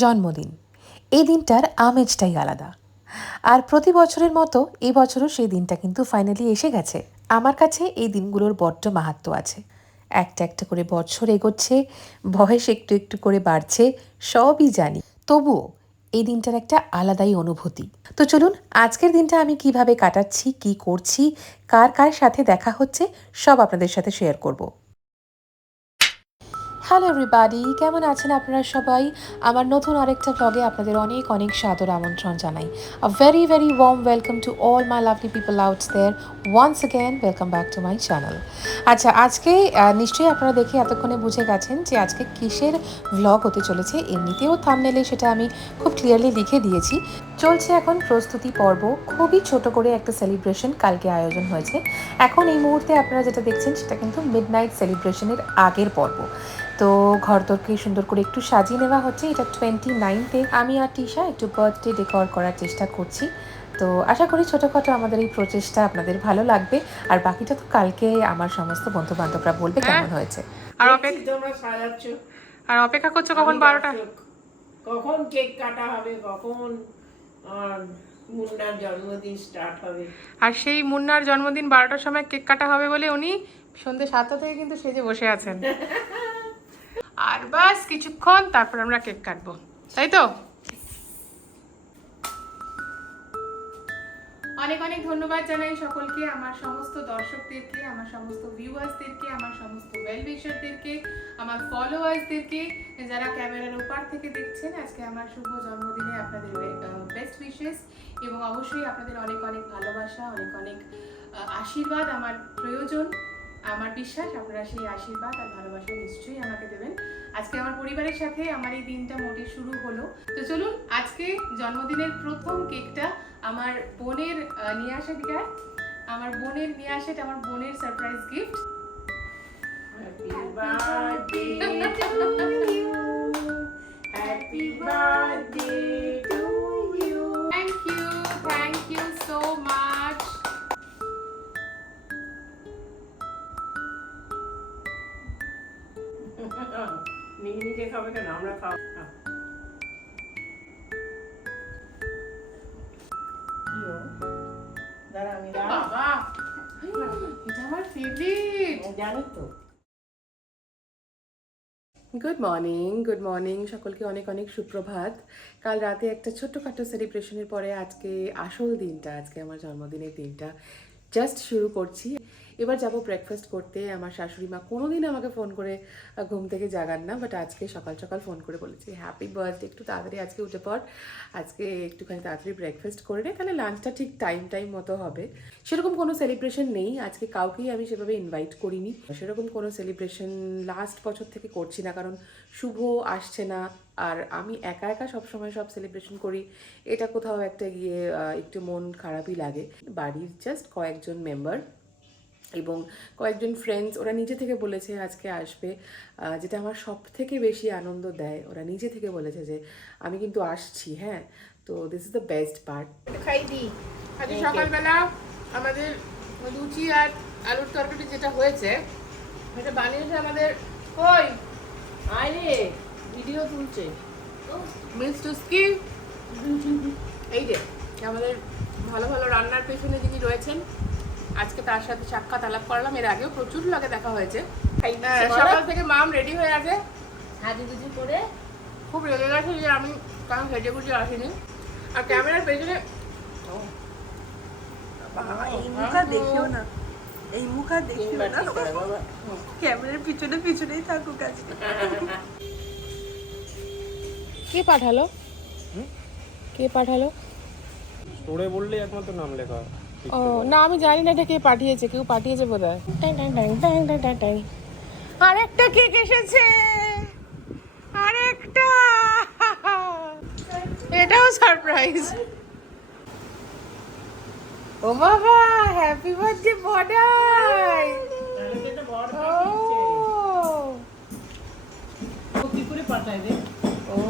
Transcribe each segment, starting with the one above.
জন্মদিন। এই দিনটার আমেজটাই আলাদা। আর প্রতি বছরের মতো এই বছরও সেই দিনটা কিন্তু ফাইনালি এসে গেছে। আমার কাছে এই দিনগুলোর বড্ড মাহাত্ম্য আছে। একটা একটা করে বছর এগোচ্ছে, বয়স একটু একটু করে বাড়ছে, সবই জানি। তবুও এই দিনটার একটা আলাদাই অনুভূতি। তো চলুন আজকের দিনটা আমি কিভাবে কাটাচ্ছি, কি করছি, কার কার সাথে দেখা হচ্ছে সব আপনাদের সাথে শেয়ার করব। হ্যালো এভরিবাডি, কেমন আছেন আপনারা সবাই? আমার নতুন আরেকটা ব্লগে আপনাদের অনেক অনেক সাদর আমন্ত্রণ জানাই। A very very warm welcome to all my lovely people out there. Once again welcome back to my channel. আচ্ছা, আজকে নিশ্চয়ই আপনারা দেখে এতক্ষণে বুঝে গেছেন যে আজকে কিসের ভ্লগ হতে চলেছে। এমনিতেও থাম্বনেলে সেটা আমি খুব ক্লিয়ারলি লিখে দিয়েছি। চলছে এখন প্রস্তুতি পর্ব। খুবই ছোট করে একটা সেলিব্রেশন কালকে আয়োজন হয়েছে। এখন এই মুহূর্তে আপনারা যেটা দেখছেন সেটা কিন্তু মিডনাইট সেলিব্রেশনের আগের পর্ব। তো ঘরদোরকে সুন্দর করে একটু সাজিয়ে নেওয়া হচ্ছে। এটা 29-তে আমি আর টিশা একটু বার্থডে ডেকোর করার চেষ্টা করছি। তো আশা করি ছোটোখাটো আমাদের এই প্রচেষ্টা আপনাদের ভালো লাগবে। আর বাকিটা তো কালকে আমার সমস্ত বন্ধু বান্ধবরা বলবে কেমন হয়েছে। আর অপেক্ষা করছো কখন 12টা? কখন কেক কাটা হবে, কখন মুন্নার জন্মদিন স্টার্ট হবে। আর সেই মুন্নার জন্মদিন 12টার সময় কেক কাটা হবে বলে উনি সন্ধ্যে 7টা থেকে কিন্তু সেজে বসে আছেন। আর বাস কিছুক্ষণ তারপর আমরা কেক কাটবো, তাই তো? অনেক অনেক ধন্যবাদ জানাই সকলকে, আমার সমস্ত দর্শকদেরকে, আমার সমস্ত ভিউয়ার্সদেরকে, আমার সমস্ত ওয়েল উইশারদেরকে, আমার ফলোয়ার্সদেরকে, যারা ক্যামেরার ওপার থেকে দেখছেন আজকে আমার শুভ জন্মদিনে আপনাদের বেস্ট উইশেস এবং অবশ্যই আপনাদের অনেক অনেক ভালোবাসা, অনেক অনেক আশীর্বাদ আমার প্রয়োজন। আমার বিশ্বাস আপনারা সেই আশীর্বাদ আর ভালোবাসা নিশ্চয়ই আমাকে দেবেন। আজকে আমার পরিবারের সাথে আমার এই দিনটা মোটে শুরু হলো। তো চলুন আজকে জন্মদিনের প্রথম কেকটা আমার বোনের নিয়ে আসে দিকে। আমার বোনের নিয়ে আসে, এটা আমার বোনের surprise gift. Happy birthday to you, happy birthday to you. Thank you so much. নিজে নিজে খাবে কেন, আমরা খাবো। দাঁড়া আমি বাবা, এটা আমার ফেভারিট। জানি তো। গুড মর্নিং সকলকে অনেক অনেক সুপ্রভাত। কাল রাতে একটা ছোট্টখাটো সেলিব্রেশনের পরে আজকে আসল দিনটা, আজকে আমার জন্মদিনের দিনটা জাস্ট শুরু করছি। এবার যাব ব্রেকফাস্ট করতে। আমার শাশুড়ি মা কোনোদিন আমাকে ফোন করে ঘুম থেকে জাগান না, বাট আজকে সকাল সকাল ফোন করে বলেছি হ্যাপি বার্থডে, একটু তাড়াতাড়ি আজকে উঠে পড়, আজকে একটুখানি তাড়াতাড়ি ব্রেকফাস্ট করে নে, তাহলে লাঞ্চটা ঠিক টাইম মতো হবে। সেরকম কোনো সেলিব্রেশন নেই আজকে, কাউকেই আমি সেভাবে ইনভাইট করিনি। সেরকম কোনো সেলিব্রেশন লাস্ট বছর থেকে করছি না, কারণ শুভ আসছে না। আর আমি একা একা সবসময় সব সেলিব্রেশন করি, এটা কোথাও একটা গিয়ে একটু মন খারাপই লাগে। বাড়ির জাস্ট কয়েকজন মেম্বার এবং কয়েকজন ফ্রেন্ডস, ওরা নিজে থেকে বলেছে আজকে আসবে, যেটা আমার সব থেকে বেশি আনন্দ দেয়। ওরা নিজে থেকে বলেছে যে আমি কিন্তু আসছি, হ্যাঁ। তো this is the best part. খাই দিই। আজকে সকালবেলা আমাদের লুচি আর আলুর তরকারি যেটা হয়েছে এটা বানিয়েছে আমাদের কই আরে ভিডিও তুলছে মিস টুস্কি। এই যে আমাদের ভালো ভালো রান্নার পেছনে যিনি রয়েছেন, আজকে তার সাথে সাক্ষাৎ আলাপ করলাম। এর আগেও প্রচুর লাগে দেখা হয়েছে। সকাল থেকে মাম রেডি হয়ে আছে সাজুগুজু করে। খুব রেগে গেছে যে আমি কারণ সেজে গুজে আসিনি। আর ক্যামেরার পেছনে এই মুখা দেখিও না, এই মুখা দেখিও না, ক্যামেরার পিছনে পিছনেই থাকুক আজকে। কে পাঠালো? কে পাঠালো? স্টোরে বললেই একমাত্র নাম লেখা হয়। ও না, আমি জানি না এটা কে পাঠিয়েছে, কেউ পাঠিয়েছে বোধহয়। আরেকটা কেক এসেছে, আরেকটা। এটাও সারপ্রাইজ। ও বাবা, হ্যাপি বার্থডে বড়াই। কি করে পাঠায় রে? ও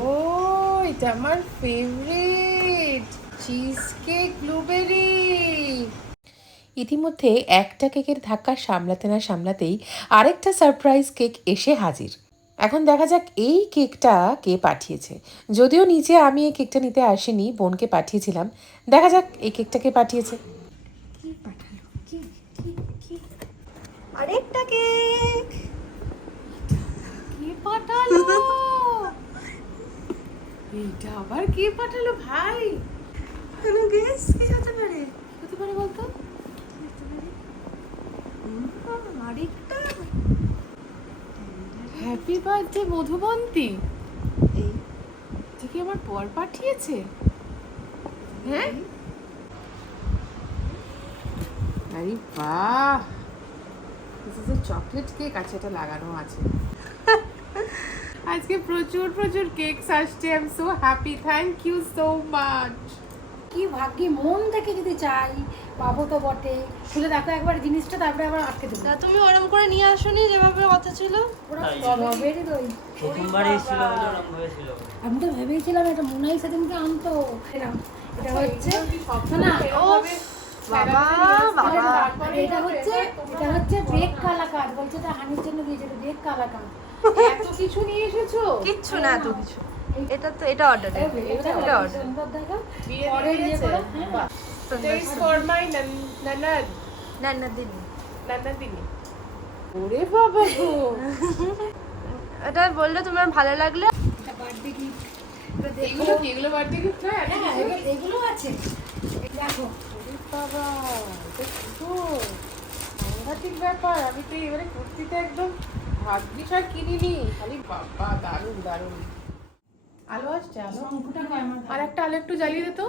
এটা আমার ফেভারিট চিজ কেক ব্লুবেরি। ইতিমধ্যে একটা কেকের ধাক্কা সামলাতে না সামলাতেই আরেকটা সারপ্রাইজ কেক এসে হাজির। এখন দেখা যাক এই কেকটা কে পাঠিয়েছে। যদিও নিচে আমি এই কেকটা নিতে আসিনি, বোনকে পাঠিয়েছিলাম। দেখা যাক এই কেকটা কে পাঠিয়েছে। আরেকটা কেক কে পাঠালো? এইটা আবার কে পাঠালো ভাই? কোনো গেস কি হতে পারে? হতে পারে বলতো? আরেকটা হ্যাপি বার্থডে মধুবন্তী। এই এটা কি আমার বর পাঠিয়েছে? হ্যাঁ, আরে বাহ, this is a chocolate cake. আছে, এটা লাগানো আছে। আজকে প্রচুর প্রচুর কেকস আসছে। I am so happy, thank you so much. কি ভাগ্যি, মন থেকে যদি চাই পাবো তো বটে। খুলে দেখো একবার জিনিসটা, তারপরে আবার আটকে দেবো। তা তুমি ওরম করে নিয়ে আসোনি যেভাবে কথা ছিল? ওরা স্ট্রবেরি দই। প্রথমবার এসেছিল বলে ওরকম হয়েছিল। আমি তো ভেবেছিলাম এটা মোনাই সেদিনকে আনতো। এরকম এটা হচ্ছে না, ও বাবা বাবা, এটা হচ্ছে বেক কালাকাদ। বলছে এটা হানির জন্য দিয়েছে, এটা বেক কালাকাদ। এত কিছু নিয়ে এসেছো? কিচ্ছু না তো কিছু। এটা অর্ডার এটা অর্ডার। সুন্দর দেখো বিয়ে পরে দিয়ে ইয়ে দিয়েছে? করে, হ্যাঁ। This for my nanad. না না দিন নানাদিনী। ওরে বাবা গো, এটা বললে তোমার ভালো লাগলে এটা বার্থডে গিফট। এগুলো কি? এগুলো বার্থডে গিফট হয়? হ্যাঁ, এগুলো আছে দেখো। ওরে বাবা, এটা সুন্দর, সাংঘাতিক ব্যাপার। আমি তো এবারে কুর্তিতে একদম ভাগ্যিস আর কিনিনি। খালি বাবা, দারুণ দারুণ। আলো আসছে, আলো। শঙ্কুটা কয় আমার আর একটা আলো একটু জ্বালিয়ে দে তো।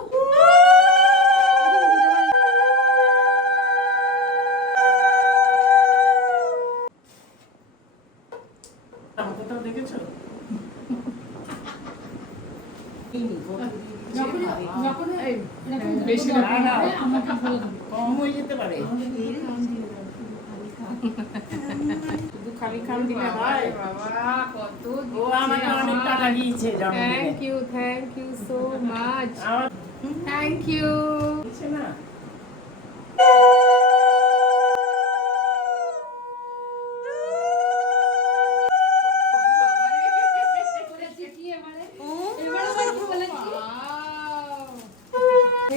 হাতটাও দেখেছো? যখন বেশি না, না, না। আমাকে বলে দেবো। কম হয়ে যেতে পারে। শুধু খালি খাম দিলে হয়? বাবা, কত ও আমাকে অনেক টাকা দিয়েছে জন্মদিনে। Thank you so much. আমার থ্যাংক ইউ। দিয়েছে না? বলেছি কি এবারে? এবারে আমি বলেছি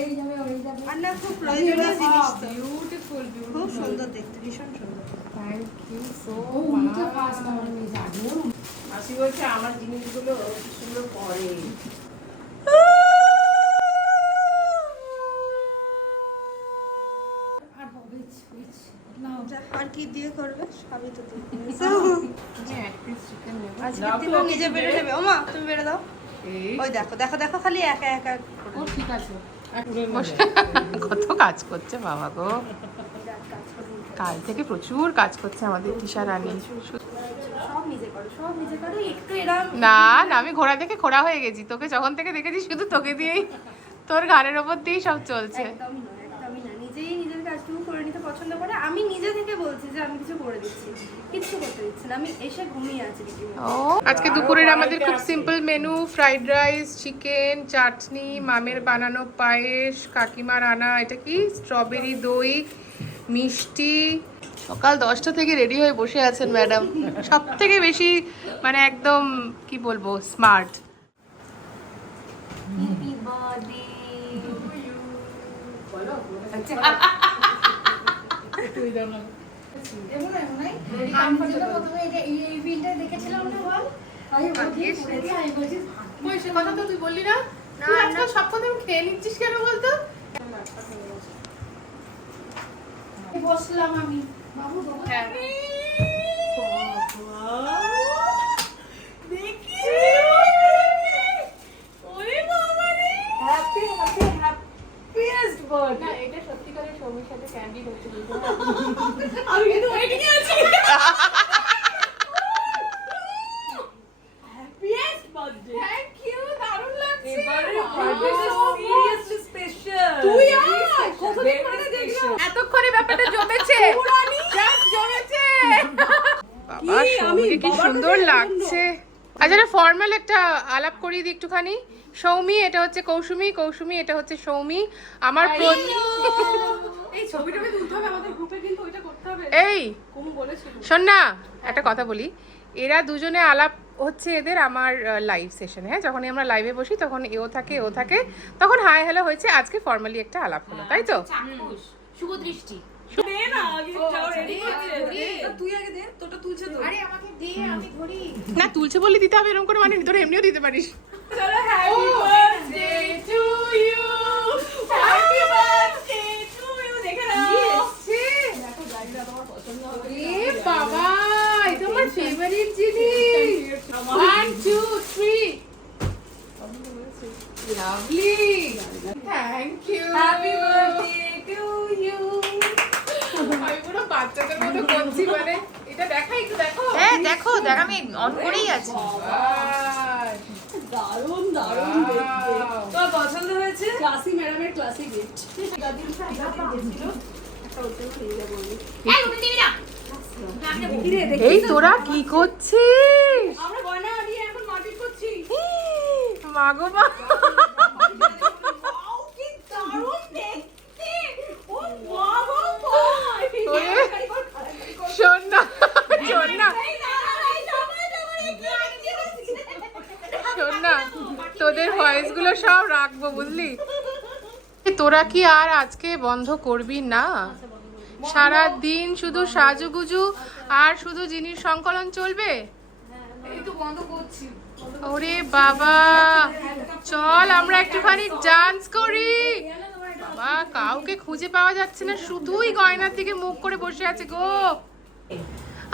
এই যাবে ওই যাবে। আর না খুব প্রয়োজনীয় জিনিস তো। বিউটিফুল, খুব সুন্দর দেখতে, ভীষণ সুন্দর। থ্যাংক ইউ সো ও উনিটা ফার্স্ট আমার মেয়ে জানো। মাসি বলছে আমার জিনিসগুলো কি সুন্দর পরে। আর হুইচ নাও। আর কি দিয়ে করবে? সবই তো দিয়ে এক পিস চিকেন নেব। আজকে দাও তো, দিন নিজে বেড়ে নেবে। ওমা তুমি বেড়ে দাও। এই ওই দেখো দেখো দেখো, খালি একা একা ও ঠিক আছে। কত কাজ করছে বাবা গো, কাল থেকে প্রচুর কাজ করছে আমাদের তিশা রানী। সব নিজে করো, সব নিজে করো। একটু এরম না না, আমি ঘোড়া থেকে খোড়া হয়ে গেছি। তোকে যখন থেকে দেখেছি শুধু তোকে দিয়েই, তোর ঘাড়ের ওপর দিয়েই সব চলছে। একদমই নয়, একদমই না। নিজেই নিজের কাজটুকু করে নিতে পছন্দ করে। আমি নিজে থেকে বলছি যে আমি কিছু করে দিচ্ছি, কিচ্ছু করতে দিচ্ছি না। আমি এসে ঘুমিয়ে আছি রীতিমতো। ও আজকে দুপুরের আমাদের খুব simple menu, fried rice, chicken, চাটনি, মামের বানানো পায়েস, কাকিমার আনা এটা কি স্ট্রবেরি দই, মিষ্টি। সকাল 10টা থেকে রেডি হয়ে বসে আছেন ম্যাডাম। সব থেকে বেশি মানে একদম কি বলবো স্মার্ট। হ্যাপি বার্থডে এমন এমনই আমি যেটা প্রথমে এই বিলটা দেখেছিলাম না, বল আমি বলছি আমি বলছি ওই সে কথা তো তুই বললি না? তুই আজকাল সব কথা খেয়ে নিচ্ছিস কেন বলতো? বসলাম আমি বাবু বাবা হ্যাপি হ্যাপি হ্যাপিয়েস্ট বার্থডে। না, এটা সত্যিকারের সৌমির সাথে ক্যান্ডিড হচ্ছে বলতে। আমি কিন্তু ওয়েটিং এ আছি। Happiest birthday. থ্যাংক ইউ, দারুণ লাগছে। এবারে বার্থডেটা সিরিয়াসলি স্পেশাল। তুই আয়, কতদিন পরে দেখলাম। এতক্ষণে ব্যাপারটা জমেছে, জাস্ট জমেছে। বাবা সৌমিকে কি সুন্দর লাগছে। আচ্ছা না, ফর্মাল একটা আলাপ করিয়ে দিই একটুখানি। সৌমি এটা হচ্ছে কৌসুমি, কৌসুমি এটা হচ্ছে সৌমি। আমার এই ছবিটা তুলতে হবে আমাদের গ্রুপে, কিন্তু ওইটা করতে হবে। এই কুমু বলেছিল। শোন না, একটা কথা বলি। এরা দুজনে আলাপ হচ্ছে এদের আমার লাইভ সেশন, হ্যাঁ, যখনই আমরা লাইভে বসি তখন ও থাকে, তখন হাই হ্যালো হয়েছে, আজকে ফর্মালি একটা আলাপ হলো, তাই তো? চাক্ষুষ শুভ দৃষ্টি। না তুলছে বললে দিতে হবে এরকম করে মানে তোরা এমনিও দিতে পারিস। বাবা এটা আমার ফেভারিট জিনিস। 1 2 3 lovely, thank you, happy birthday to you. আমি পুরো বাচ্চাদের মতো করছি, মানে এটা দেখা একটু দেখো। হ্যাঁ দেখো আমি অন করেই আছি। দারুণ দারুণ দেখতে। তোমার পছন্দ হয়েছে? ক্লাসি ম্যাডামের ক্লাসি গিফট। এই তোরা কি করছিস? আমরা গয়না দিয়ে এখন মার্কেট করছি। মা গো মা, কি দারুণ দেখতে। ও বাবা ভাই। ওরে, শোন না শোন না শোন না, তোদের ভয়েস গুলো সব রাখবো বুঝলি। তোরা কি আর আজকে বন্ধ করবি না? সারা দিন শুধু সাজুগুজু আর শুধু জিনিস সংকলন চলবে? এই তো বন্ধ করছি। ওরে বাবা, চল আমরা একটুখানি ডান্স করি। বাবা কাউকে খুঁজে পাওয়া যাচ্ছে না, শুধুই গয়নার দিকে মুখ করে বসে আছে গো।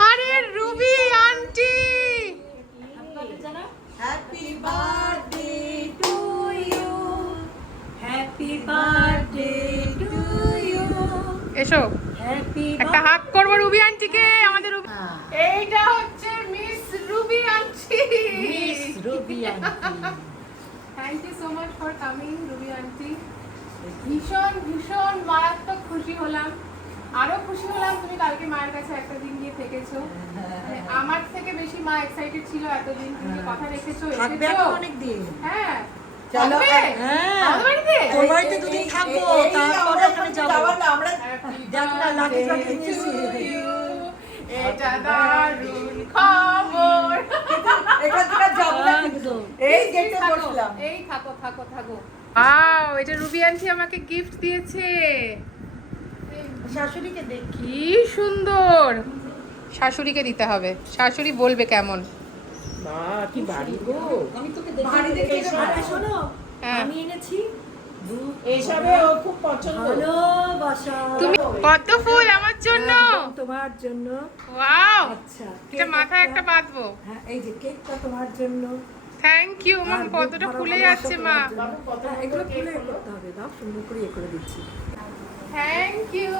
আরে Ruby aunty, happy birthday to you, happy birthday to you, এসো হ্যাপি একটা হাগ করবো রুবি আন্টিকে। আমাদের এইটা হচ্ছে miss Ruby aunty. Ruby aunty. Thank you so much for coming Ruby aunty. ভীষণ ভীষণ মারাত্মক খুশি হলাম, আরো খুশি হলাম তুমি কালকে মায়ের কাছে একটা দিন গিয়ে থেকেছো। মানে আমার থেকে বেশি মা এক্সাইটেড ছিল এতদিন, তুমি কথা রেখেছো, এসেছো। অনেক দিন। হ্যাঁ চলো, থাকবে? হ্যাঁ। আমাদের বাড়িতে? তোর বাড়িতে দুদিন থাকবো, তারপরে ওখানে যাবো না। আমরা দেখ না লাকি লাকি নিয়েছি। এটা দারুণ খবর। এখান থেকে যাবো না কিন্তু। এই গেটে বসলাম। এই থাকো থাকো থাকো। ওয়াও, এটা রুবি আন্টি আমাকে গিফট দিয়েছে। শাশুড়িকে দেখ। কি সুন্দর। শাশুড়িকে দিতে হবে, শাশুড়ি বলবে কেমন। মা কি বাড়ি গো। আমি তোকে দেখে শোনো, হ্যাঁ। আমি এনেছি এসবে ও খুব পছন্দ। ভালোবাসা। তুমি কত ফুল আমার জন্য। তোমার জন্য। ওয়াও, আচ্ছা, এটা মাথায় একটা বাঁধবো। হ্যাঁ এই যে কেকটা তোমার জন্য। থ্যাংক ইউ মা, আর কতটা ভালো ফুলে ভালোবাসা যাচ্ছে মা। তোমার জন্য। হ্যাঁ, এগুলো ফুলে করতে হবে, দাও সুন্দর করে ইয়ে করে দিচ্ছি। Thank you.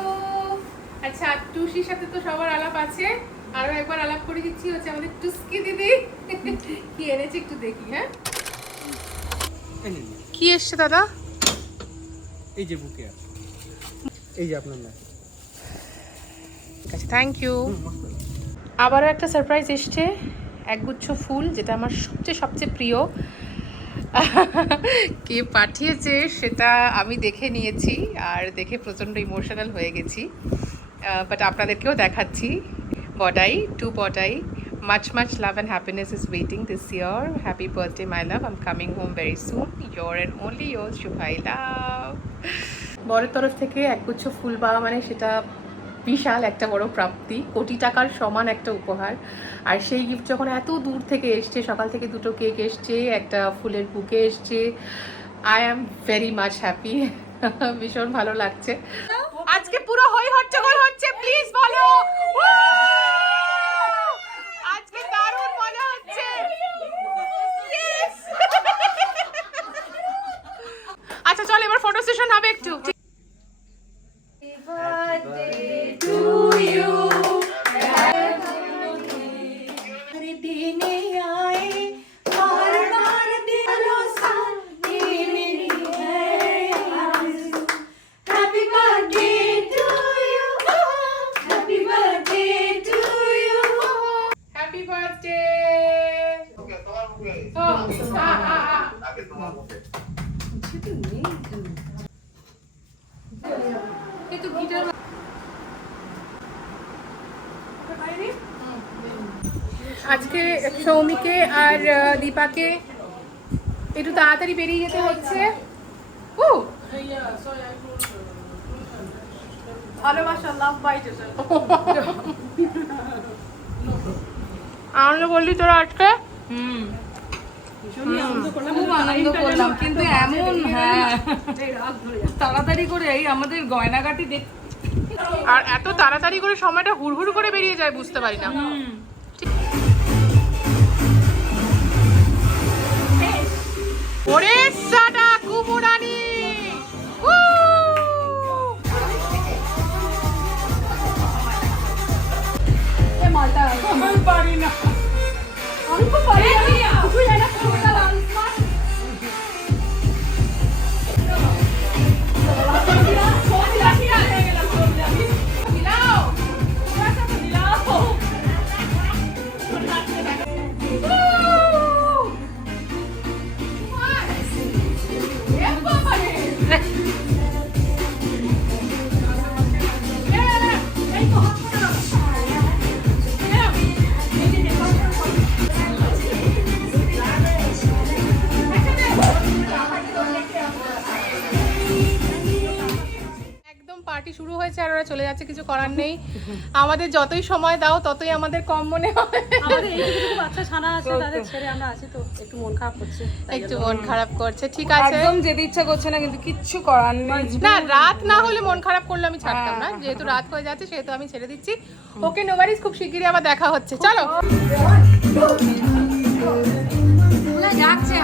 আচ্ছা টুসির সাথে তো সবার আলাপ আছে, আরো একবার আলাপ করে দিচ্ছি, হচ্ছে আমাদের টুস্কি দিদি কি এনেছে একটু দেখি। হ্যাঁ কি এসছে দাদা? এই যে বুকে আছে, এই যে আপনার নাম। ঠিক আছে, থ্যাংক ইউ। আবারও একটা সারপ্রাইজ এসছে, একগুচ্ছ ফুল, যেটা আমার সবচেয়ে প্রিয়। কে পাঠিয়েছে সেটা আমি দেখে নিয়েছি, আর দেখে প্রচণ্ড ইমোশনাল হয়ে গেছি। বাট আপনাদেরকেও দেখাচ্ছি। বডাই two বডাই, much much love and happiness is waiting this year. Happy birthday my love, I'm coming home very soon. Your and only yours, Shubhai love. বড়ের তরফ থেকে একগুচ্ছ ফুল পাওয়া মানে সেটা বিশাল একটা বড় প্রাপ্তি, কোটি টাকার সমান একটা উপহার। আর সেই গিফট যখন এত দূর থেকে এসছে, সকাল থেকে দুটো কেক এসছে, একটা ফুলের বুকে এসছে, I am very much happy. ভীষণ ভালো লাগছে। আজকে পুরো হই হট্টগোল হচ্ছে, প্লিজ বলো। আজকে দারুণ মজা হচ্ছে। Yes! আচ্ছা চল এবার ফটো সেশন হবে একটু। Happy birthday! আজকে সৌমিকে আর দীপাকে একটু তাড়াতাড়ি বেরিয়ে যেতে হচ্ছে। ভালোবাসা লাভ বাইট আনন্দ করলি তোরা আজকে? খুব আনন্দ করলাম, কিন্তু এমন তাড়াতাড়ি করে এই আমাদের গয়নাগাটি দেখ। আর এত তাড়াতাড়ি করে সময়টা হুড়হুড় করে বেরিয়ে যায়, বুঝতে পারি না। ওরে সাটা কুমুরানি, একদম পার্টি শুরু হয়েছে আর ওরা চলে যাচ্ছে, কিছু করার নেই। আমাদের যতই সময় দাও ততই আমাদের কম মনে হয়। আমাদের এইটুকু বাচ্চা ছানা আছে, তাদের ছেড়ে আমরা আছি তো একটু মন খারাপ করছে। একটু মন খারাপ করছে, ঠিক আছে। একদম যেতে ইচ্ছা করছে না, কিন্তু কিচ্ছু করার নেই। না, রাত না হলে মন খারাপ করলে আমি ছাড়তাম না, যেহেতু রাত হয়ে যাচ্ছে সেহেতু আমি ছেড়ে দিচ্ছি। ওকে, নো ওয়ারিজ, খুব শিগগিরই আবার দেখা হচ্ছে। চলো। যাচ্ছে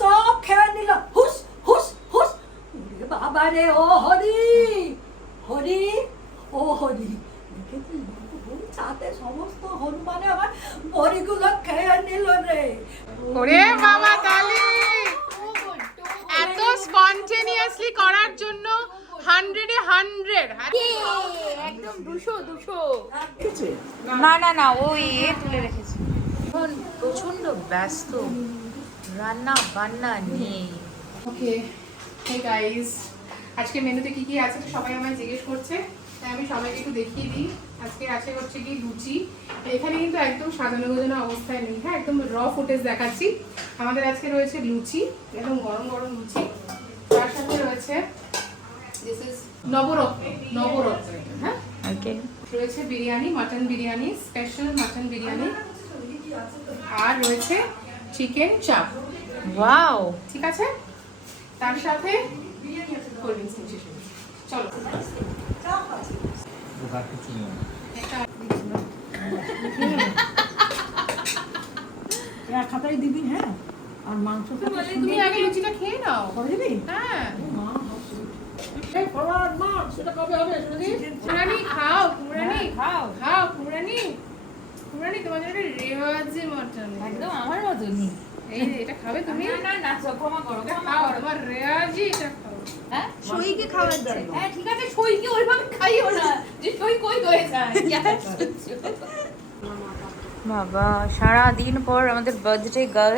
সব খেয়ে নিল, হুস হুস হুস। বাবা রে, ও হরি হরি, ও হরি, দেখেছিস সাথে সমস্ত হনুমানে আমার বড়িগুলো খেয়ে নিল রে। ওরে বাবা তালি, এত স্পন্টেনিয়াসলি করার জন্য 100 এ 100। একদম 200। না না না, ও তুলে রেখেছে। এখন প্রচন্ড ব্যস্ত রান্না বান্না নিয়ে। ওকে, হে গাইস, আজকে মেনুতে কি কি আছে তো সবাই আমায় জিজ্ঞেস করছে, তাই আমি সবাইকে একটু দেখিয়ে দিই। আজকে আছে হচ্ছে কি লুচি। এখানে কিন্তু একদম সাজানো গোজানো অবস্থায় নেই, হ্যাঁ, একদম র ফুটেজ দেখাচ্ছি। আমাদের আজকে রয়েছে লুচি, একদম গরম গরম লুচি। তার সাথে রয়েছে দিস ইজ নবরত্ন, হ্যাঁ, ওকে। রয়েছে biryani, mutton biryani, special mutton biryani, আর রয়েছে চিকেন চাপ। ওয়াও, ঠিক আছে, তার সাথে কোল্ড ড্রিঙ্কস নিয়ে শেষ। চলো। খাতায় দিবি, হ্যাঁ, আর মাংস তুমি আগে লুচিটা খেয়ে নাও। করে দিবি। হ্যাঁ, সেটা কবে হবে? কুমড়ানি খাও, কুমড়ানি খাও। খাও, কুমড়ানি তোমার জন্য রেওয়াজি মটন। একদম আমার মতনই। এই যে এটা খাবে তুমি? না না, ক্ষমা করো, এটা খাও, তোমার রেওয়াজি এটা খাও। হ্যাঁ, সইকে খাওয়াচ্ছে। হ্যাঁ ঠিক আছে, সইকে ওইভাবে খাইও না যে সই কই হয়ে যায়। বাবা, সারা দিন পর আমাদের বার্থডে গার্ল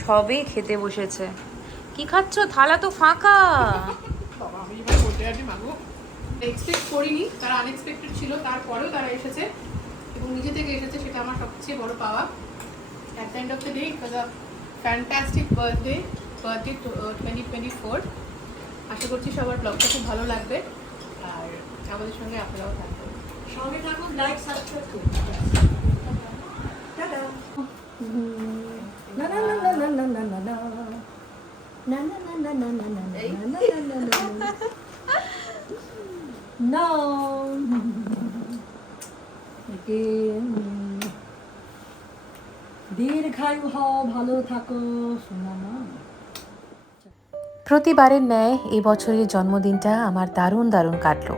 সবে খেতে বসেছে। কি খাচ্ছ? থালা তো ফাঁকা। বাবা, আমি এবার বলতে যাচ্ছি মাগো, এক্সপেক্ট করিনি, তারা আনএক্সপেক্টেড ছিল, তারপরেও তারা এসেছে এবং নিজে থেকে এসেছে, সেটা আমার সবচেয়ে বড় পাওয়া। At the end of the day it was a fantastic birthday 2024। আশা করছি সবার ব্লগটা খুব ভালো লাগবে আর আমাদের সঙ্গে আপনারাও থাকবেন। সঙ্গে থাকুন, লাইক সাবস্ক্রাইব করুন। টাটা। না না না না না না না না না না না না না না না না না না দীর্ঘায়ু হও, ভালো থাকো, শোনা না। প্রতিবারের ন্যায় এবছরের জন্মদিনটা আমার দারুণ কাটলো।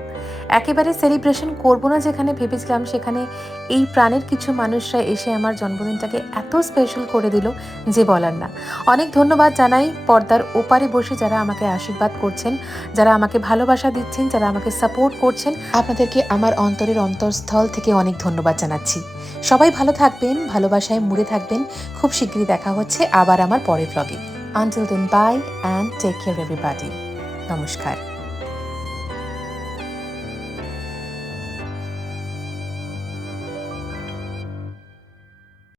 একেবারে সেলিব্রেশন করব না যেখানে ভেবেছিলাম, সেখানে এই প্রাণের কিছু মানুষরা এসে আমার জন্মদিনটাকে এত স্পেশাল করে দিল যে বলার না। অনেক ধন্যবাদ জানাই পর্দার ওপারে বসে যারা আমাকে আশীর্বাদ করছেন, যারা আমাকে ভালোবাসা দিচ্ছেন, যারা আমাকে সাপোর্ট করছেন। আপনাদেরকে আমার অন্তরের অন্তঃস্থল থেকে অনেক ধন্যবাদ জানাচ্ছি। সবাই ভালো থাকবেন, ভালোবাসায় মুড়ে থাকবেন। খুব শীঘ্রই দেখা হচ্ছে আবার আমার পরের ব্লগে। Until then, bye and take care everybody. নমস্কার।